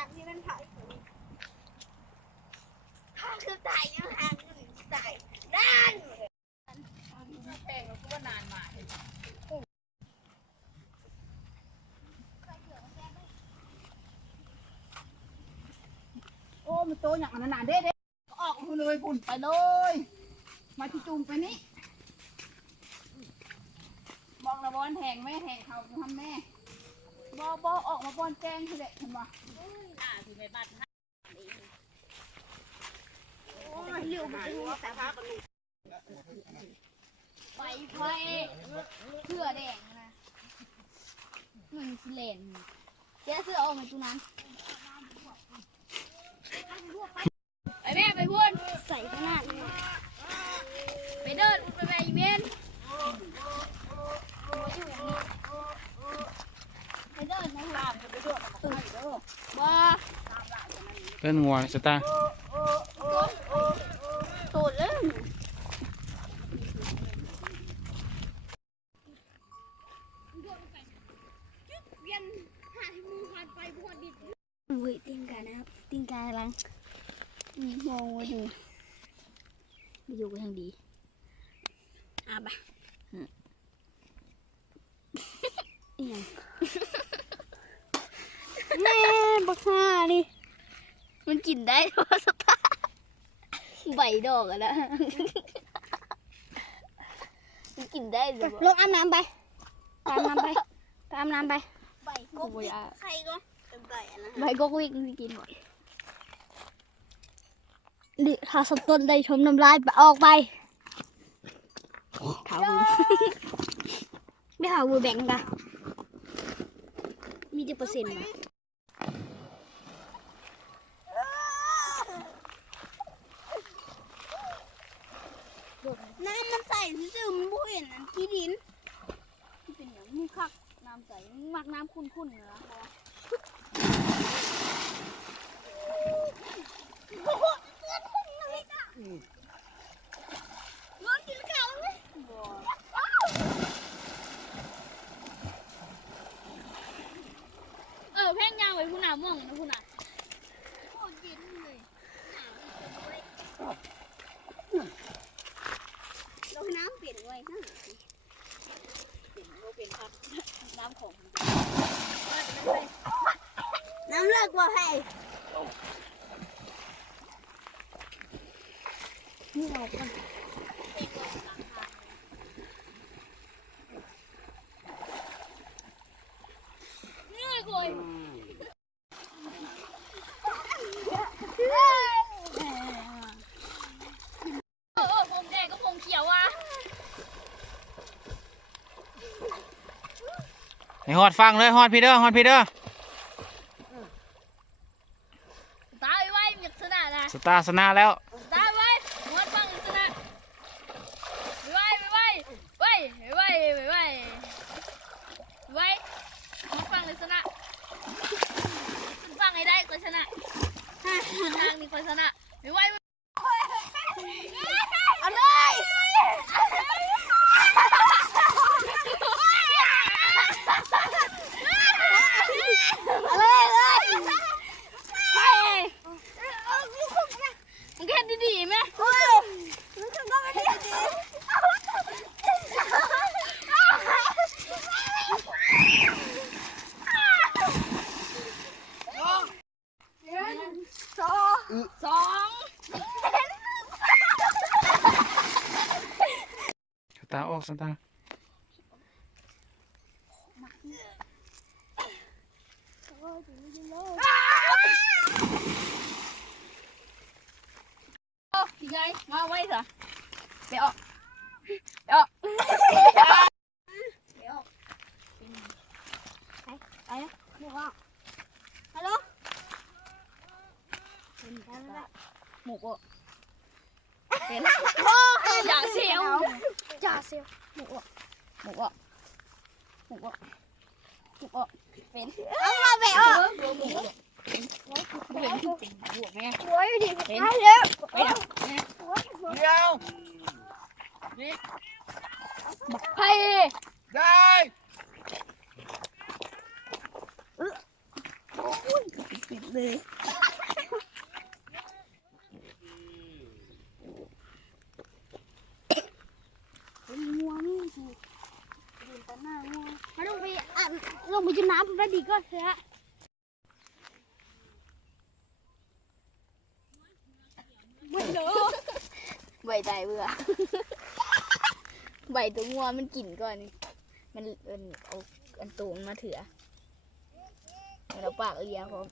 างที่นั่นถ่ายทางคือตายยังทางคือตายด้านแป้งเราก็ว่านานมาโอ้มันโตอย่างนั้นเด้ออกเลยปุ่นไปเลยมาที่จุ่มไปนี่บอกระบอนแทงแม่แทงเขาทำแม่บอออกมาบอนแจ้งทีเด็ดเห็นปะที่ในบ้านเลี้ยวไปแต่พากันไปเสื้อแดงนะมันเลนเจ้าเสื้อออกมาตรงนั้นไปแม่ไปพูดใส่ขนาดนี้ไปเดินไปแม่อีเมนไปเดินนะครับไปเดินบ่เพื่อนงัวสตาร์ตูดเลยเฮ้ยตีนกานะครับตีนกาลังมองว่าดูอยู่กันทางดีอาบะแม่บักฮานี่มันกินได้เพราะสตาร์ใบดอกอะนะมันกินได้หรือเปล่าลงอาบน้ำไปอาบน้ำไปอาบน้ำไปใบกบใครก็ใบกบวิ่งกินหน่อยดิถ้าสต้นได้ชมน้ำลายออกไปขาวไม่ขาวแบ่งกันมีจะเปอร์เซ็นต์ไหมน้ำมันใส่ซื่อมันบุเห็นที่ดินที่เป็นอย่างนี้คักน้ำใสมักน้ำขุ่นๆเนื้อแพงยางไว้คุณหนาม่วงนะคุณหนาโคตรเย็นเลยเราน้ำเปลี่ยนไว้นะเปลี่ยนครับน้ำของน้ำเลิกว่าให้นี่เราก็นี่เลยกุยผมแดงก็ผมเขียวอ่ะให้ฮอดฟังเลยฮอดพี่เด้อฮอดพี่เด้อตายไว้มีชนะนะสตาร์ชนะแล้วตายไว้ฮอดฟังชนะไว้ฮอดฟังเลยชนะฟังให้ได้ก็ชนะทางนี้ก็ชนะไว้เอาเลยมึงแค่ดีๆไหมมึงทำได้ไม่ดีสองสตาร์ออกสตาร์ยังไงมาไว้สิไปออกไปหมูอ่ะฮัลโหลหมูอ่ะเป็นจ่าเซียวหมูอ่ะเป็นเอามาไปออกเป็นหัวแม่โอ้ยดิไปเร็วไปเร็วนี่ใครได้ เลยงัวนี่สิยืนตาหน้างัวมาลงไปลงไปจิ้มน้ำแล้วดีก็เถอะไม่เด้อใบตายเบื่อใบตัวงัวมันกินก่อนมันเอาอันตูนมาเถื่อเราปากเอียพร้อม